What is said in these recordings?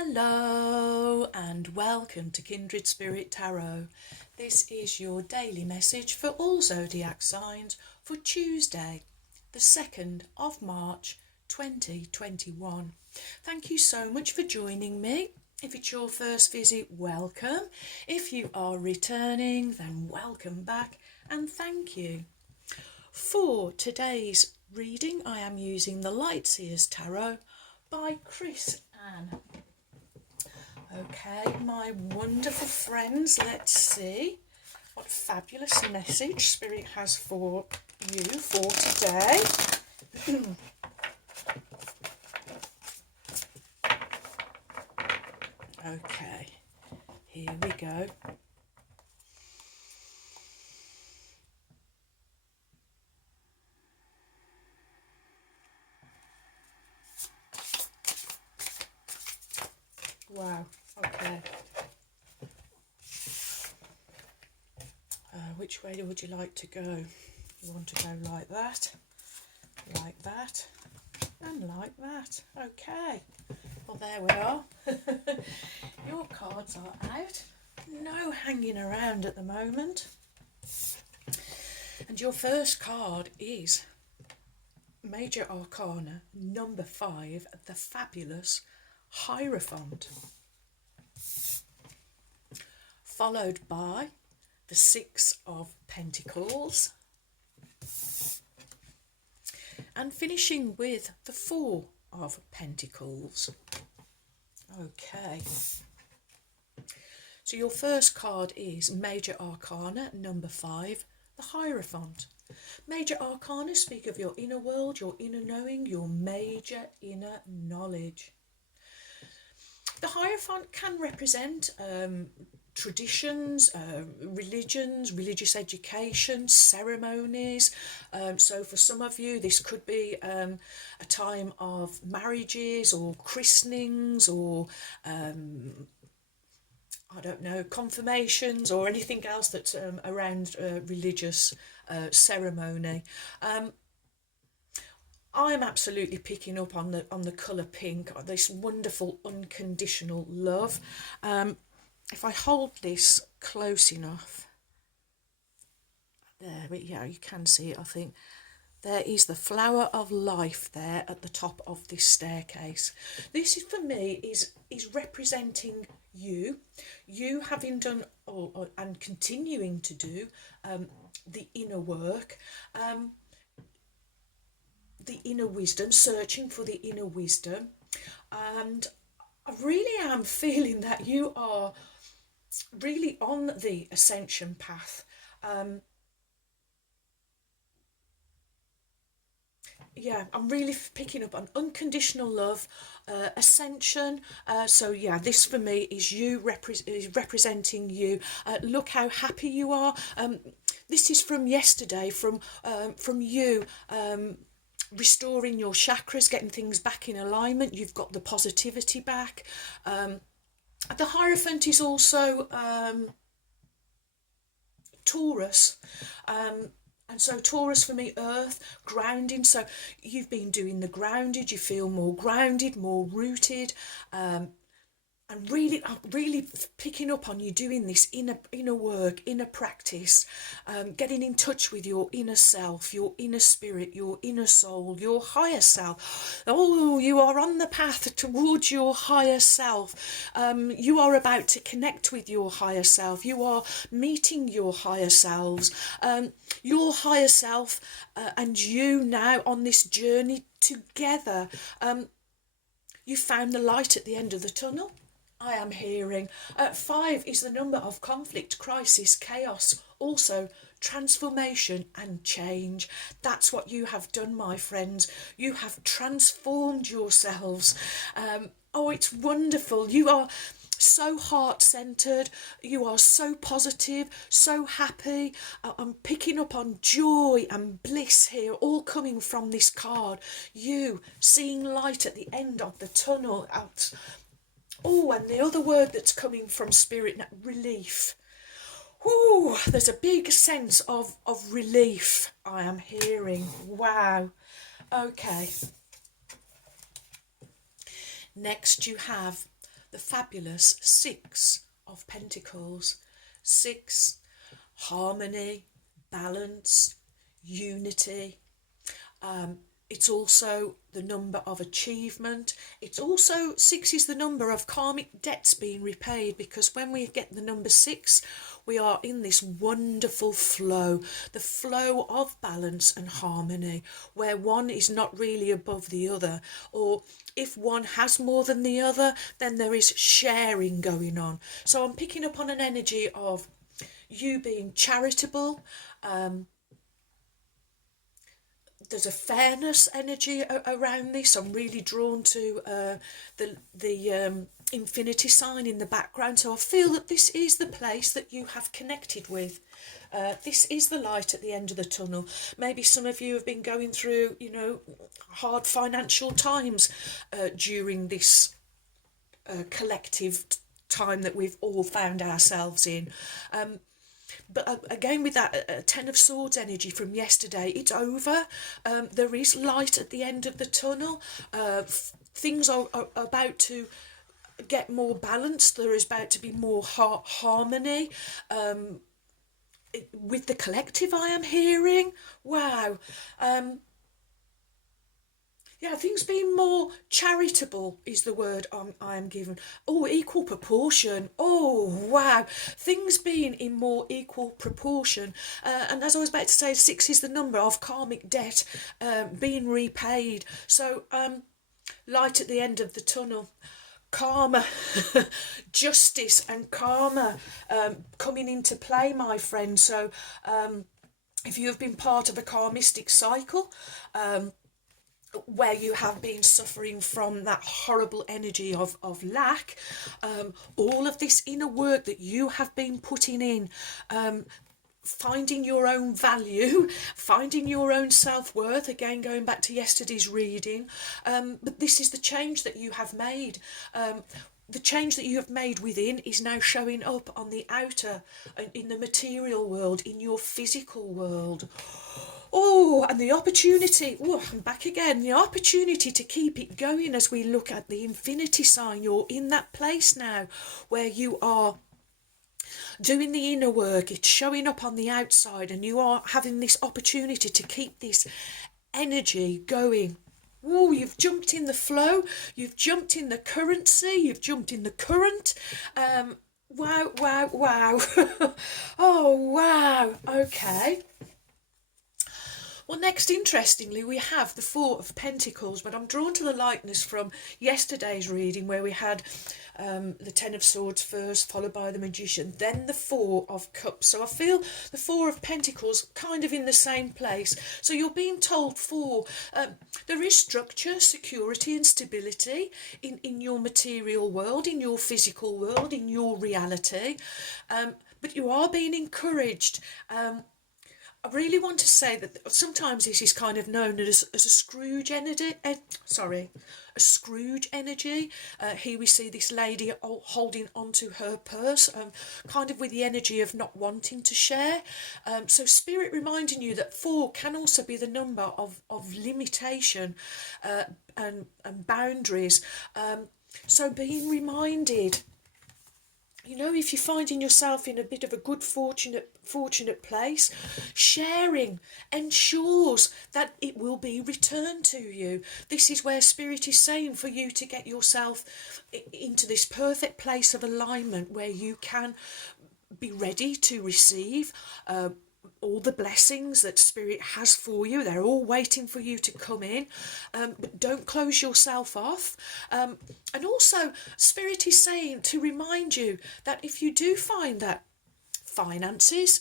Hello and welcome to Kindred Spirit Tarot. This is your daily message for all zodiac signs for Tuesday, the 2nd of March 2021. Thank you so much for joining me. If it's your first visit, welcome. If you are returning, then welcome back and thank you. For today's reading, I am using the Lightseers Tarot by Chris Ann. Okay, my wonderful friends, let's see what fabulous message Spirit has for you for today. Okay, here we go. Wow, okay. Which way would you like to go? You want to go like that, and like that. Okay, well there we are. Your cards are out. No hanging around at the moment. And your first card is Major Arcana number 5, the fabulous Hierophant, followed by the 6 of Pentacles, and finishing with the 4 of Pentacles. Okay, so your first card is Major Arcana number 5, the Hierophant. Major Arcana speak of your inner world, your inner knowing, your major inner knowledge. The Hierophant can represent traditions, religions, religious education, ceremonies. So for some of you, this could be a time of marriages or christenings or, I don't know, confirmations or anything else that's around religious ceremony. I'm absolutely picking up on the colour pink, this wonderful unconditional love. If I hold this close enough, there, yeah, you can see it, I think. There is the flower of life there at the top of this staircase. This is, for me, is representing you having done and continuing to do the inner work, the inner wisdom, searching for the inner wisdom. And I really am feeling that you are really on the ascension path. Yeah, I'm really picking up on unconditional love, ascension. So yeah, this for me is you, is representing you. Look how happy you are. This is from yesterday, from you. Restoring your chakras, getting things back in alignment. You've got the positivity back. The Hierophant is also Taurus, and so Taurus for me, earth, grounding. So you've been doing the grounded, you feel more grounded, more rooted, and really picking up on you doing this inner work, inner practice, getting in touch with your inner self, your inner spirit, your inner soul, your higher self. Oh, you are on the path towards your higher self. You are about to connect with your higher self. You are meeting your higher selves. Your higher self and you now on this journey together. You found the light at the end of the tunnel. I am hearing 5 is the number of conflict, crisis, chaos, also transformation and change. That's what you have done, my friends. You have transformed yourselves. Oh, it's wonderful. You are so heart-centered, you are so positive, so happy. I'm picking up on joy and bliss here, all coming from this card. You seeing light at the end of the tunnel. Oh, and the other word that's coming from Spirit, relief. Ooh, there's a big sense of relief I am hearing. Wow. Okay. Next you have the fabulous Six of Pentacles. Six, harmony, balance, unity. It's also the number of achievement. It's also, six is the number of karmic debts being repaid, because when we get the number six, we are in this wonderful flow, the flow of balance and harmony, where one is not really above the other, or if one has more than the other, then there is sharing going on. So I'm picking up on an energy of you being charitable. There's a fairness energy around this. I'm really drawn to the infinity sign in the background. So I feel that this is the place that you have connected with. This is the light at the end of the tunnel. Maybe some of you have been going through, hard financial times during this collective time that we've all found ourselves in. But again, with that Ten of Swords energy from yesterday, it's over. There is light at the end of the tunnel. Things are about to get more balanced. There is about to be more harmony with the collective, I am hearing. Wow. Yeah, things being more charitable is the word I am given. Oh, equal proportion. Oh, wow. Things being in more equal proportion. And as I was about to say, six is the number of karmic debt being repaid. So, light at the end of the tunnel. Karma, justice and karma coming into play, my friend. So, if you have been part of a karmistic cycle, where you have been suffering from that horrible energy of lack, all of this inner work that you have been putting in, finding your own value, finding your own self-worth, again going back to yesterday's reading, but this is the change that you have made. The change that you have made within is now showing up on the outer, in the material world, in your physical world. Oh, and the opportunity, I'm back again, the opportunity to keep it going as we look at the infinity sign. You're in that place now where you are doing the inner work. It's showing up on the outside, and you are having this opportunity to keep this energy going. Oh, you've jumped in the flow, you've jumped in the currency, you've jumped in the current. Wow, wow, wow. Oh, wow. Okay. Well, next, interestingly, we have the Four of Pentacles, but I'm drawn to the likeness from yesterday's reading where we had the Ten of Swords first, followed by the Magician, then the Four of Cups. So I feel the Four of Pentacles kind of in the same place. So you're being told there is structure, security and stability in your material world, in your physical world, in your reality, but you are being encouraged. I really want to say that sometimes this is kind of known as a Scrooge energy. A Scrooge energy. Here we see this lady holding onto her purse, kind of with the energy of not wanting to share. So Spirit reminding you that four can also be the number of limitation and boundaries. So being reminded, if you're finding yourself in a bit of a good fortunate place, sharing ensures that it will be returned to you. This is where Spirit is saying for you to get yourself into this perfect place of alignment where you can be ready to receive all the blessings that Spirit has for you. They're all waiting for you to come in, but don't close yourself off. And also Spirit is saying to remind you that if you do find that finances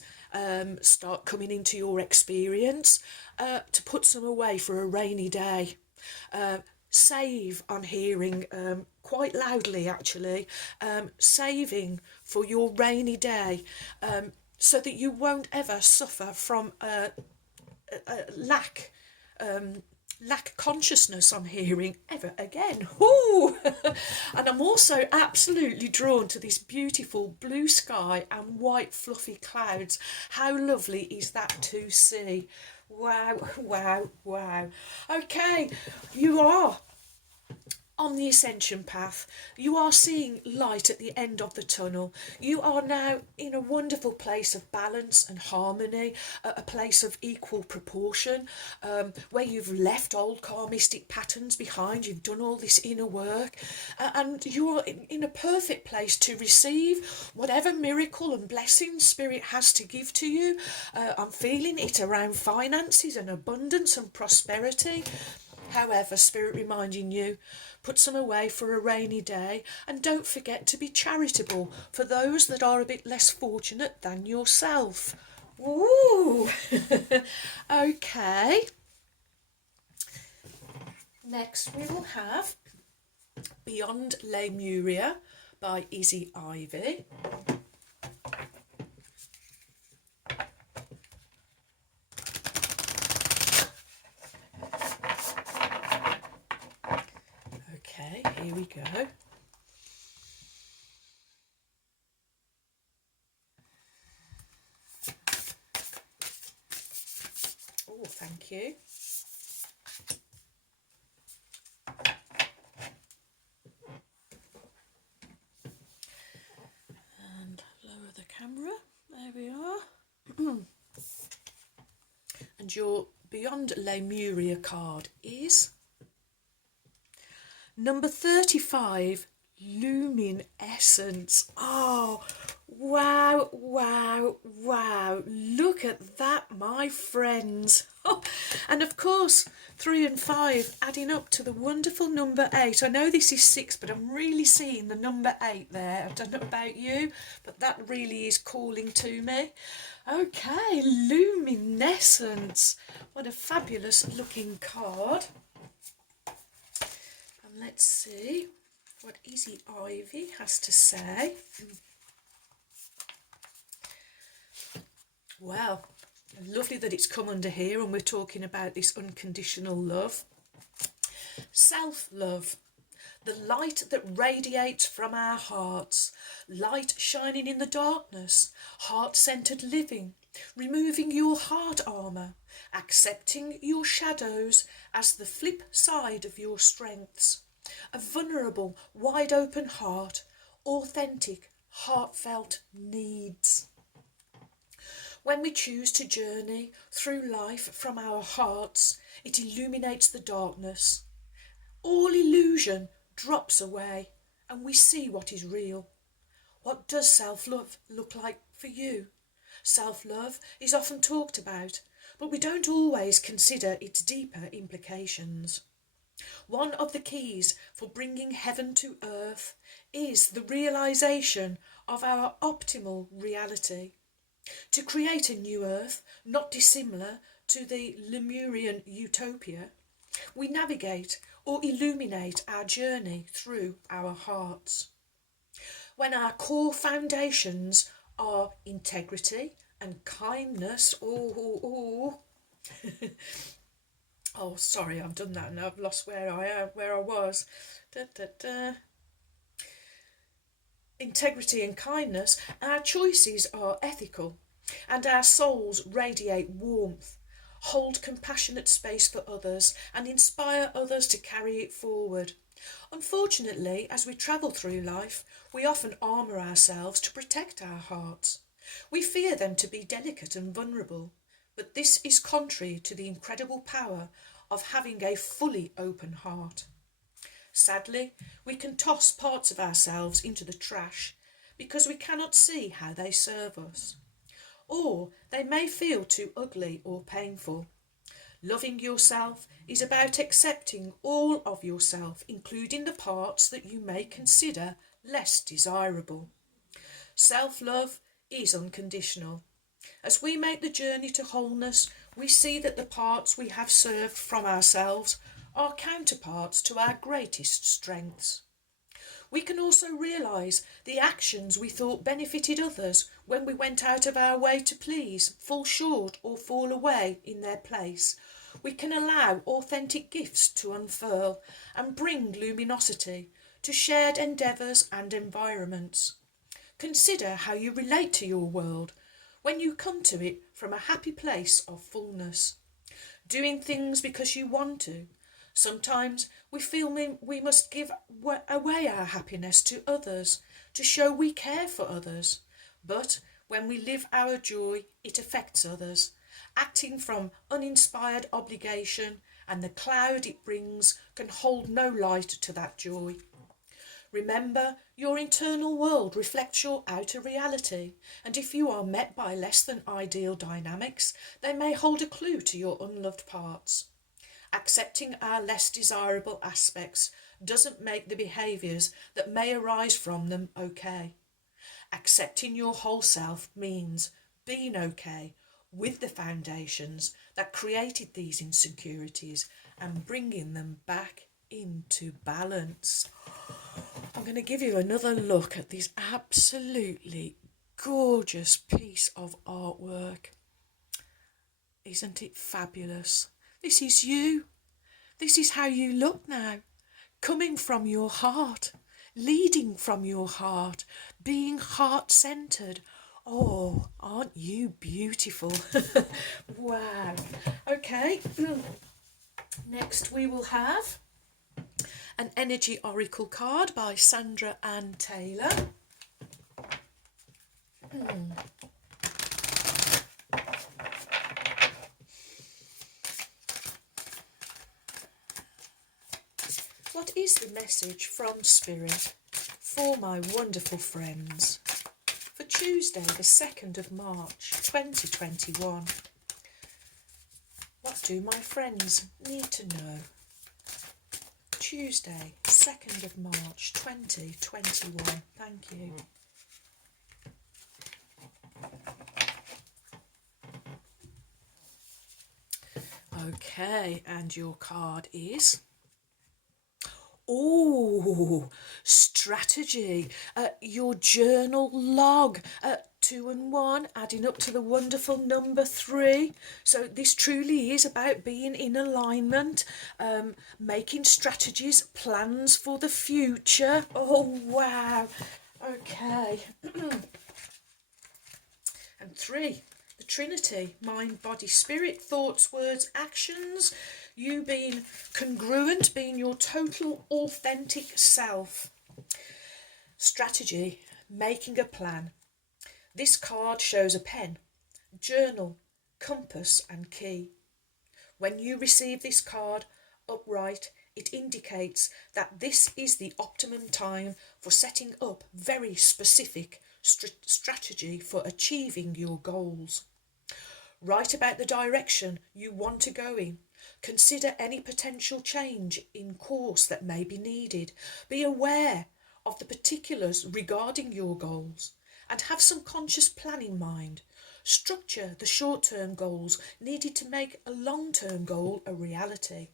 start coming into your experience, to put some away for a rainy day. Save, I'm hearing quite loudly actually, saving for your rainy day, so that you won't ever suffer from lack consciousness, I'm hearing, ever again. Ooh! And I'm also absolutely drawn to this beautiful blue sky and white fluffy clouds. How lovely is that to see? Wow, wow, wow. Okay, you are on the ascension path. You are seeing light at the end of the tunnel. You are now in a wonderful place of balance and harmony, a place of equal proportion, where you've left old karmistic patterns behind. You've done all this inner work, and you're in a perfect place to receive whatever miracle and blessing Spirit has to give to you. I'm feeling it around finances and abundance and prosperity. However, Spirit reminding you, put some away for a rainy day, and don't forget to be charitable for those that are a bit less fortunate than yourself. Ooh! Okay. Next we will have Beyond Lemuria by Izzy Ivy. Okay, here we go. Oh, thank you. And lower the camera. There we are. And your Beyond Lemuria card is number 35, Luminescence. Oh, wow, wow, wow. Look at that, my friends. Oh, and of course, 3 and 5 adding up to the wonderful number 8. I know this is 6, but I'm really seeing the number 8 there. I don't know about you, but that really is calling to me. Okay, Luminescence. What a fabulous looking card. Let's see what Izzy Ivy has to say. Well, lovely that it's come under here and we're talking about this unconditional love. Self-love, the light that radiates from our hearts, light shining in the darkness, heart-centered living, removing your heart armour, accepting your shadows as the flip side of your strengths. A vulnerable, wide-open heart, authentic, heartfelt needs. When we choose to journey through life from our hearts, it illuminates the darkness. All illusion drops away and we see what is real. What does self-love look like for you? Self-love is often talked about, but we don't always consider its deeper implications. One of the keys for bringing heaven to earth is the realisation of our optimal reality. To create a new earth, not dissimilar to the Lemurian utopia, we navigate or illuminate our journey through our hearts. When our core foundations are integrity and kindness, oh, sorry, I've done that and I've lost where I was. Integrity and kindness, our choices are ethical and our souls radiate warmth, hold compassionate space for others and inspire others to carry it forward. Unfortunately, as we travel through life, we often armour ourselves to protect our hearts. We fear them to be delicate and vulnerable. But this is contrary to the incredible power of having a fully open heart. Sadly, we can toss parts of ourselves into the trash because we cannot see how they serve us. Or they may feel too ugly or painful. Loving yourself is about accepting all of yourself, including the parts that you may consider less desirable. Self-love is unconditional. As we make the journey to wholeness, we see that the parts we have served from ourselves are counterparts to our greatest strengths. We can also realise the actions we thought benefited others when we went out of our way to please fall short or fall away in their place. We can allow authentic gifts to unfurl and bring luminosity to shared endeavours and environments. Consider how you relate to your world when you come to it from a happy place of fullness. Doing things because you want to. Sometimes We feel we must give away our happiness to others to show we care for others. But when we live our joy, it affects others, acting from uninspired obligation, and the cloud it brings can hold no light to that joy. Remember, your internal world reflects your outer reality, and if you are met by less than ideal dynamics, they may hold a clue to your unloved parts. Accepting our less desirable aspects doesn't make the behaviours that may arise from them okay. Accepting your whole self means being okay with the foundations that created these insecurities and bringing them back into balance. I'm going to give you another look at this absolutely gorgeous piece of artwork. Isn't it fabulous? This is you. This is how you look now. Coming from your heart, leading from your heart, being heart-centred. Oh, aren't you beautiful? Wow. Okay. Next we will have an Energy Oracle card by Sandra Ann Taylor. What is the message from Spirit for my wonderful friends for Tuesday the 2nd of March 2021? What do my friends need to know? Tuesday 2nd of March 2021. Thank you. Okay, and your card is... Oh, strategy. Your journal log. 2 and 1, adding up to the wonderful number 3. So this truly is about being in alignment, making strategies, plans for the future. Oh, wow. Okay. And 3, the Trinity, mind, body, spirit, thoughts, words, actions. You being congruent, being your total authentic self. Strategy, making a plan. This card shows a pen, journal, compass and key. When you receive this card upright, it indicates that this is the optimum time for setting up very specific strategy for achieving your goals. Write about the direction you want to go in. Consider any potential change in course that may be needed. Be aware of the particulars regarding your goals and have some conscious plan in mind. Structure the short-term goals needed to make a long-term goal a reality.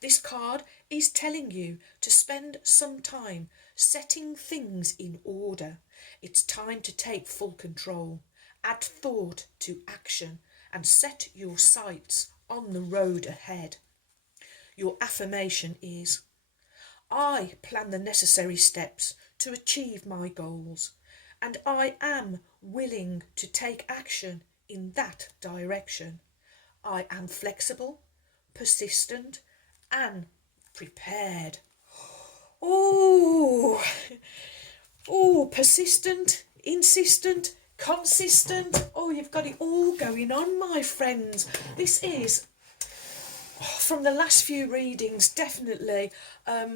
This card is telling you to spend some time setting things in order. It's time to take full control. Add thought to action and set your sights on the road ahead. Your affirmation is, I plan the necessary steps to achieve my goals, and I am willing to take action in that direction. I am flexible, persistent, and prepared. Oh, persistent, insistent, consistent. Oh, you've got it all going on, my friends. This is, from the last few readings, definitely a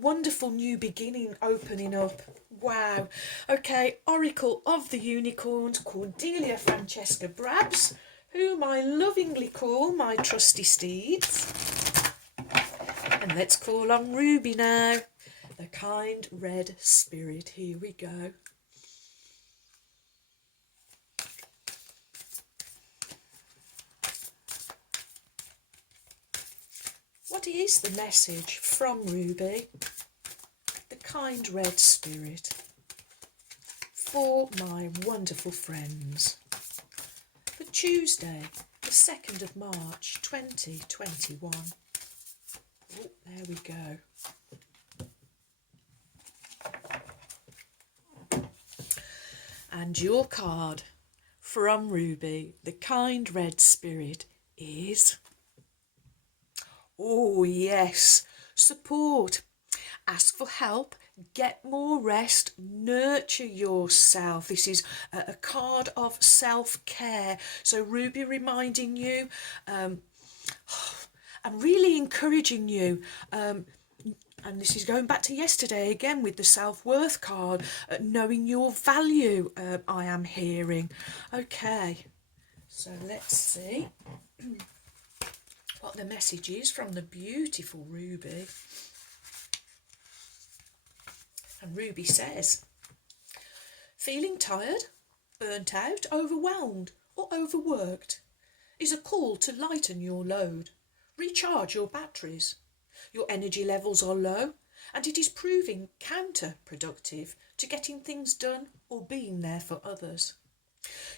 wonderful new beginning opening up. Wow. Okay, Oracle of the Unicorns, Cordelia Francesca Brabs, whom I lovingly call my trusty steeds. And let's call on Ruby now, the kind red spirit. Here we go. What is the message from Ruby, the kind red spirit, for my wonderful friends for Tuesday, the 2nd of March 2021? Oh, there we go. And your card from Ruby, the kind red spirit, is... Oh yes, support. Ask for help, get more rest, nurture yourself. This is a card of self-care. So Ruby reminding you, I'm really encouraging you, and this is going back to yesterday again with the self-worth card, knowing your value, I am hearing. Okay, so let's see what the message is from the beautiful Ruby. And Ruby says, feeling tired, burnt out, overwhelmed or overworked is a call to lighten your load, recharge your batteries. Your energy levels are low and it is proving counterproductive to getting things done or being there for others.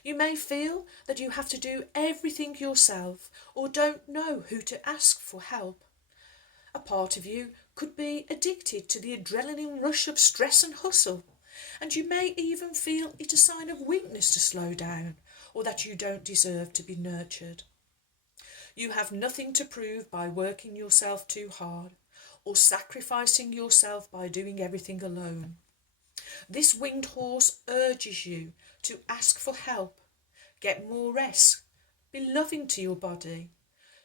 You may feel that you have to do everything yourself or don't know who to ask for help. A part of you could be addicted to the adrenaline rush of stress and hustle, and you may even feel it a sign of weakness to slow down or that you don't deserve to be nurtured. You have nothing to prove by working yourself too hard or sacrificing yourself by doing everything alone. This winged horse urges you to ask for help, get more rest, be loving to your body,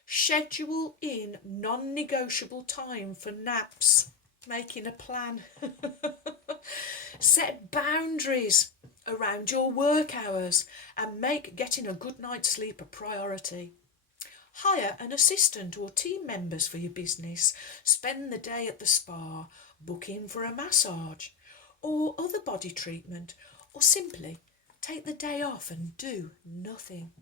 schedule in non-negotiable time for naps, making a plan, set boundaries around your work hours and make getting a good night's sleep a priority. Hire an assistant or team members for your business, spend the day at the spa, book in for a massage or other body treatment, or simply take the day off and do nothing.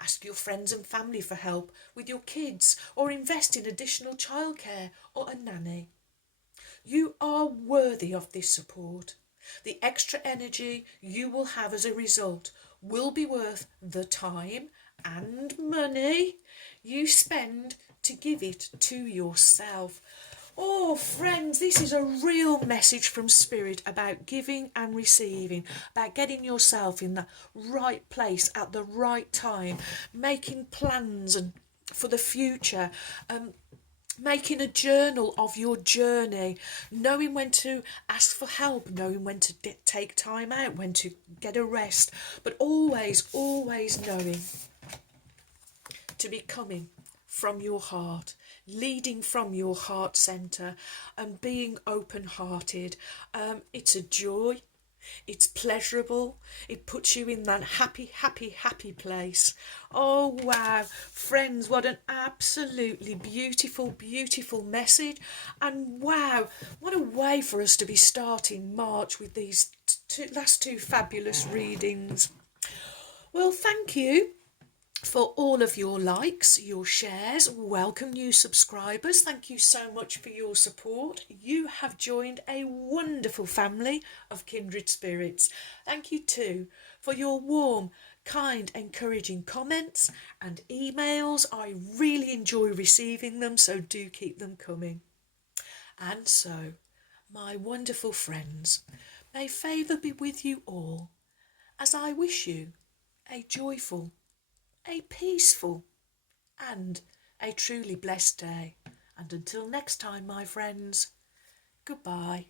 Ask your friends and family for help with your kids or invest in additional childcare or a nanny. You are worthy of this support. The extra energy you will have as a result will be worth the time and money you spend to give it to yourself. Oh, friends, this is a real message from Spirit about giving and receiving, about getting yourself in the right place at the right time, making plans and for the future, making a journal of your journey, knowing when to ask for help, knowing when to take time out, when to get a rest, but always knowing to be coming from your heart, leading from your heart centre and being open-hearted. It's a joy, it's pleasurable, it puts you in that happy place. Oh wow, friends, what an absolutely beautiful message. And wow, what a way for us to be starting March with these last two fabulous readings. Well, thank you for all of your likes, your shares. Welcome new subscribers. Thank you so much for your support. You have joined a wonderful family of kindred spirits. Thank you too for your warm, kind, encouraging comments and emails. I really enjoy receiving them, so do keep them coming. And so, my wonderful friends, may favour be with you all as I wish you a joyful, a peaceful and a truly blessed day. And until next time, my friends, goodbye.